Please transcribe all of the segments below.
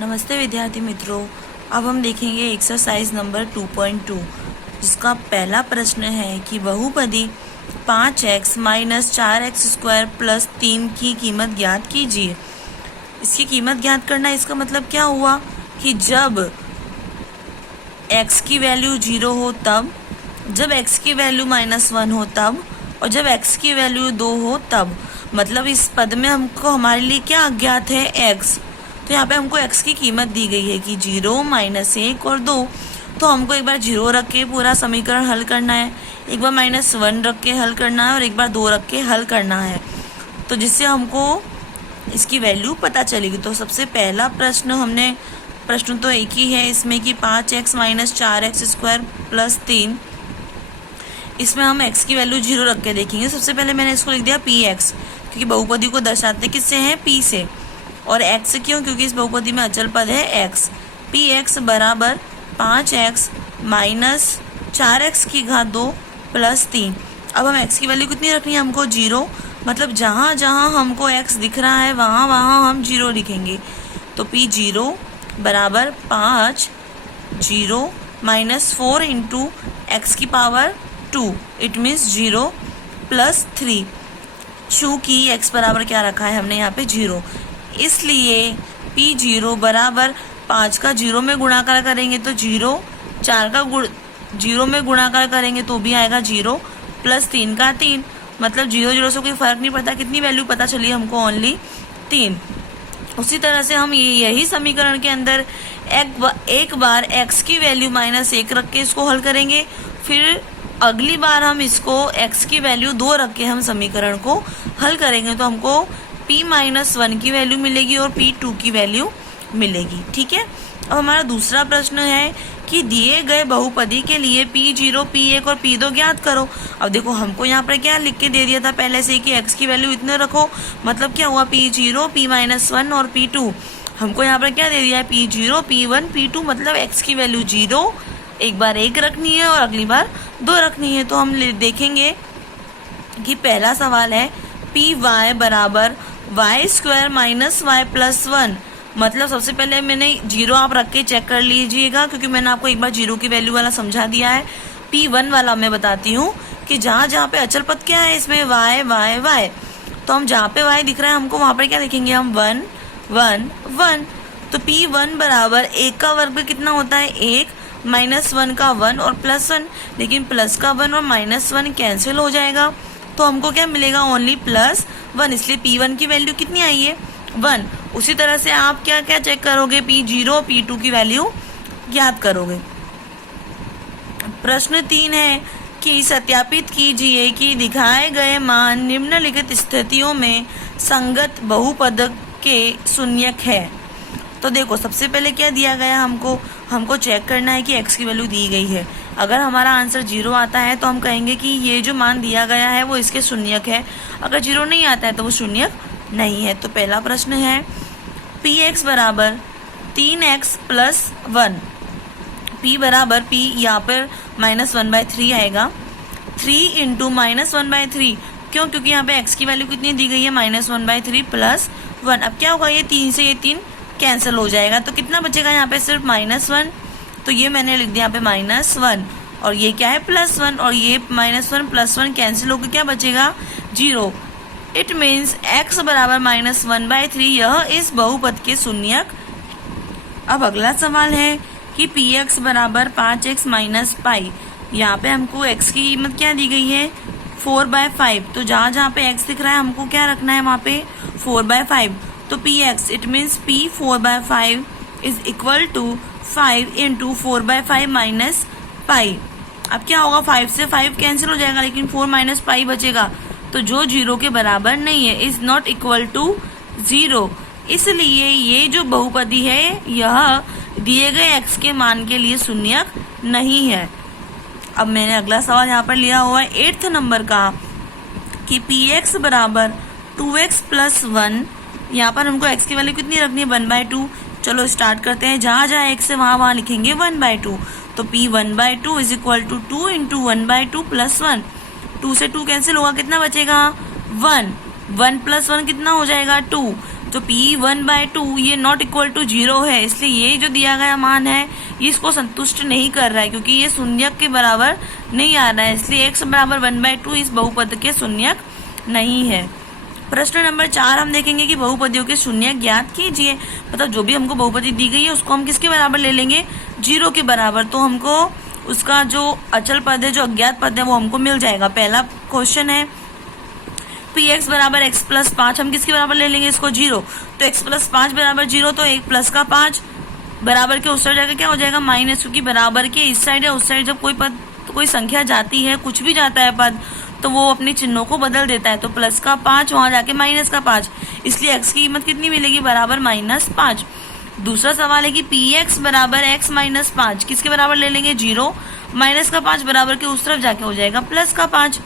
नमस्ते विद्यार्थी मित्रों, अब हम देखेंगे एक्सरसाइज नंबर 2.2 जिसका पहला प्रश्न है कि बहुपदी 5x माइनस 4x² प्लस 3 की कीमत ज्ञात कीजिए। इसकी कीमत ज्ञात करना, इसका मतलब क्या हुआ कि जब x की वैल्यू 0 हो तब, जब x की वैल्यू -1 हो तब, और जब x की वैल्यू 2 हो तब। मतलब इस पद में हमको हमारे लिए क्या अज्ञात है, x। तो यहाँ पे हमको x की कीमत दी गई है कि 0, -1 और 2। तो हमको एक बार 0 रख के पूरा समीकरण हल करना है, एक बार -1 रख के हल करना है और एक बार 2 रख के हल करना है, तो जिससे हमको इसकी वैल्यू पता चलेगी। तो सबसे पहला प्रश्न तो एक ही है इसमें कि 5x माइनस 4x² प्लस 3, इसमें हम x की वैल्यू 0 रख के देखेंगे। सबसे पहले मैंने इसको लिख दिया px, क्योंकि बहुपदी को दर्शाते किससे हैं, p से। और x क्यों, क्योंकि इस बहुपदी में अचल पद है x। px बराबर 5x माइनस 4x की घात 2 प्लस 3। अब हम x की वैल्यू कितनी रखनी है हमको, 0। मतलब जहाँ जहाँ हमको x दिख रहा है वहाँ वहाँ हम 0 लिखेंगे। तो p0 बराबर 5 0 माइनस 4 इंटू एक्स की पावर 2, इट मीन्स 0 प्लस 3। चूँकि x बराबर क्या रखा है हमने यहाँ पे 0, इसलिए p0 बराबर 5 का 0 में गुणाकार करेंगे तो 0, 4 का 0 में गुणाकार करेंगे तो भी आएगा 0, प्लस 3 का 3। मतलब 0 0 से कोई फर्क नहीं पड़ता, कितनी वैल्यू पता चली हमको, ओनली 3। उसी तरह से हम यही समीकरण के अंदर एक बार x की वैल्यू -1 रख के इसको हल करेंगे, फिर अगली बार हम इसको x की वैल्यू 2 रख के हम समीकरण को हल करेंगे। तो हमको p-1 की वैल्यू मिलेगी और p2 की वैल्यू मिलेगी। ठीक है। अब हमारा दूसरा प्रश्न है कि दिए गए बहुपदी के लिए p0, p1 और p2 ज्ञात करो। अब देखो हमको यहाँ पर क्या लिख के दे दिया था पहले से कि x की वैल्यू इतने रखो। मतलब क्या हुआ, p0, p-1 और p2। हमको यहाँ पर क्या दे दिया है, p0, p1, p2। मतलब x की वैल्यू 0, एक बार 1 रखनी है और अगली बार 2 रखनी है। तो हम देखेंगे कि पहला सवाल है py बराबर y² माइनस y प्लस 1। मतलब सबसे पहले मैंने 0 आप रख के चेक कर लीजिएगा, क्योंकि मैंने आपको एक बार 0 की वैल्यू वाला समझा दिया है। p1 वाला मैं बताती हूँ कि जहाँ जहाँ पे अचल पद क्या है इसमें y y y। तो हम जहाँ पे y दिख रहा है हमको वहाँ पर क्या लिखेंगे हम, 1 1 1। तो p1 बराबर 1 का वर्ग कितना होता है, 1, -1 का 1 और प्लस 1। लेकिन प्लस का 1 और -1 कैंसिल हो जाएगा, तो हमको क्या मिलेगा, ओनली +1। इसलिए p1 की वैल्यू कितनी आई है, 1। उसी तरह से आप क्या क्या चेक करोगे, p0, p2 की वैल्यू ज्ञात करोगे। प्रश्न 3 है कि सत्यापित कीजिए कि दिखाए गए मान निम्नलिखित स्थितियों में संगत बहुपद के शून्यक है। तो देखो सबसे पहले क्या दिया गया, हमको चेक करना है कि x की वैल्यू दी गई है। अगर हमारा आंसर 0 आता है तो हम कहेंगे कि ये जो मान दिया गया है वो इसके शून्यक है। अगर 0 नहीं आता है तो वो शून्यक नहीं है। तो पहला प्रश्न है px बराबर 3x प्लस 1। p बराबर p यहाँ पर -1/3 आएगा, 3 इंटू -1/3। क्यों, क्योंकि यहाँ पे x की वैल्यू कितनी दी गई है, -1/3 प्लस 1। अब क्या होगा, ये 3 से ये 3 कैंसिल हो जाएगा, तो कितना बचेगा यहाँ पे, सिर्फ -1। तो ये मैंने लिख दिया यहाँ पे -1, और ये क्या है, +1, और ये -1 + 1 कैंसिल होकर क्या बचेगा, 0। इट मीन्स x बराबर -1/3 यह इस बहुपद के शून्यक। अब अगला सवाल है कि px बराबर 5x माइनस पाई। यहाँ पे हमको x की कीमत क्या दी गई है, 4/5। तो जहाँ जहाँ पे x दिख रहा है हमको क्या रखना है वहाँ पे, 4/5। तो px, it means p 4/5 is equal to 5 into 4/5 minus pi. अब क्या होगा, 5 से 5 कैंसिल हो जाएगा, लेकिन 4 माइनस पाई बचेगा, तो जो 0 के बराबर नहीं है, इज नॉट इक्वल टू 0। इसलिए ये जो बहुपदी है यह दिए गए x के मान के लिए शून्यक नहीं है। अब मैंने अगला सवाल यहाँ पर लिया हुआ है 8th नंबर का कि px बराबर 2x प्लस 1। यहाँ पर हमको x की वैल्यू कितनी रखनी है, 1/2। चलो स्टार्ट करते हैं, जहाँ जहाँ x है वहाँ लिखेंगे 1/2। तो p 1/2 is equal to 2 into 1/2 plus 1। 2 से 2 कैंसिल होगा, कितना बचेगा, 1 1 प्लस 1 कितना हो जाएगा, 2। जो p1/2 ये नॉट इक्वल टू 0 है, इसलिए ये जो दिया गया मान है ये इसको संतुष्ट नहीं कर रहा है, क्योंकि ये शून्यक के बराबर नहीं आ रहा है, इसलिए x बराबर 1/2 इस बहुपद के शून्यक नहीं है। प्रश्न नंबर 4 हम देखेंगे कि बहुपदियों के शून्यक ज्ञात कीजिए। मतलब जो भी हमको बहुपदी दी गई है उसको हम किसके बराबर ले लेंगे, 0 के बराबर। तो हमको उसका जो अचल पद है, जो अज्ञात पद है, वो हमको मिल जाएगा। पहला क्वेश्चन है px बराबर x प्लस 5, हम किसके बराबर ले लेंगे इसको, 0। तो x प्लस 5 बराबर 0, तो 1 प्लस का 5 बराबर के उस साइड जाकर क्या हो जाएगा, माइनस, क्योंकि बराबर के इस साइड या उस साइड जब कोई पद, कोई संख्या जाती है, कुछ भी जाता है पद, तो वो अपने चिन्हों को बदल देता है। तो प्लस का 5 वहां जाके माइनस का 5, इसलिए x की कीमत कितनी मिलेगी, बराबर -5। दूसरा सवाल है कि px बराबर x माइनस 5, किसके बराबर ले लेंगे, 0। माइनस का 5 बराबर के उस तरफ जाके हो जाएगा प्लस का 5।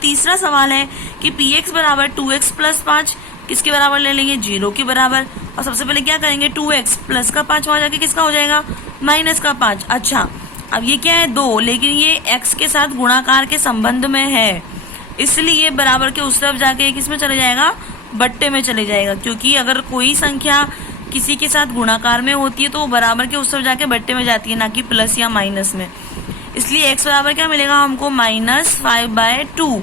तीसरा सवाल है कि px बराबर 2x प्लस 5, किसके बराबर ले लेंगे, 0 के बराबर। और सबसे पहले क्या करेंगे, 2x प्लस का 5 वहां जाके किसका हो जाएगा, माइनस का 5। अच्छा, अब ये क्या है, 2, लेकिन ये x के साथ गुणाकार के संबंध में है, इसलिए बराबर के उस तरफ जाके किस में चले जाएगा, बट्टे में चले जाएगा। क्योंकि अगर कोई संख्या किसी के साथ गुणाकार में होती है तो वो बराबर के उस तरफ जाके बट्टे में जाती है, ना कि प्लस या माइनस में। इसलिए x बराबर क्या मिलेगा हमको, -5/2।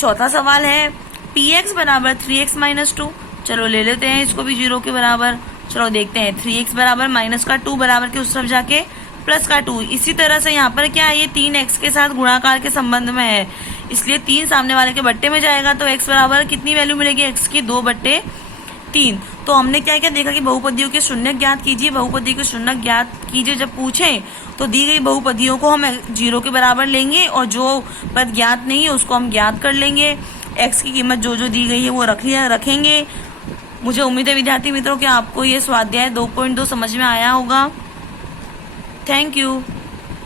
चौथा सवाल है px बराबर 3x माइनस 2, चलो ले लेते हैं इसको भी 0 के बराबर। चलो देखते हैं, 3x बराबर माइनस का 2 बराबर के उस तरफ जाके प्लस का 2। इसी तरह से यहाँ पर क्या है, ये 3x के साथ गुणाकार के संबंध में है, इसलिए 3 सामने वाले के बट्टे में जाएगा। तो x बराबर कितनी वैल्यू मिलेगी, x की 2/3। तो हमने क्या क्या देखा कि बहुपदियों के शून्यक ज्ञात कीजिए। बहुपदी के शून्यक ज्ञात कीजिए जब पूछे तो दी गई बहुपदियों को हम 0 के बराबर लेंगे, और जो पद ज्ञात नहीं है उसको हम ज्ञात कर लेंगे। x की कीमत जो जो दी गई है वो रखेंगे। मुझे उम्मीद है विद्यार्थी मित्रों कि आपको ये स्वाध्याय 2.2 समझ में आया होगा। Thank you.